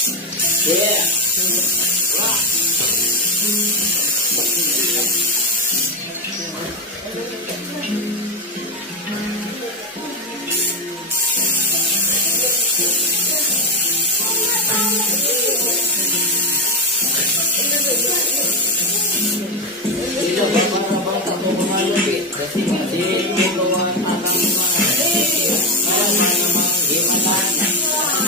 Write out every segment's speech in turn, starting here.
Yeah. Sila ba para bata ko kumalapit? Kasi hindi ko ang anak mga kaya namang himagana.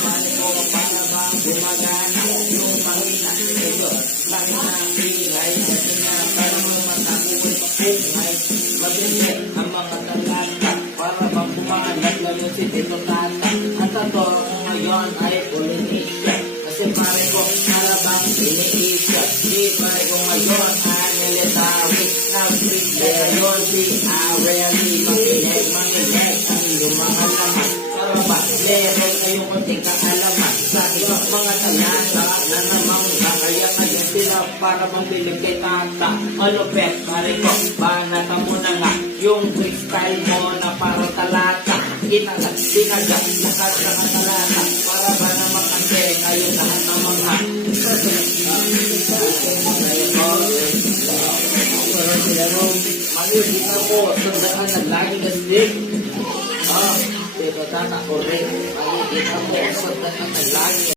Mali ko para bang gumagana. Yung mahina, ito, langit ng pilay. Kasi nga parang matakuloy makungay. Mabili ang mga talata para bang bumanat lalo si Tito Tata. At ito ngayon ay Polynesia. Kasi pare ko harabang iniisip. Di pare ko ngayon ay military. Nag-treat na ngayon si Arely. Makinig ang lumang laman. Para ba meron kayong konting kaalaman sa ibang mga talata na namang kaya ngayon sila para mabilig kay Tata. Ano pet pare ko, banata mo na nga yung freestyle mo na parang talata. Sinagat lahat ng talata para ba namang ante ngayon lahat ng mga magiging ako sandaan na lagi na stick. Pero Tata, correct. Magiging ako sandaan na lagi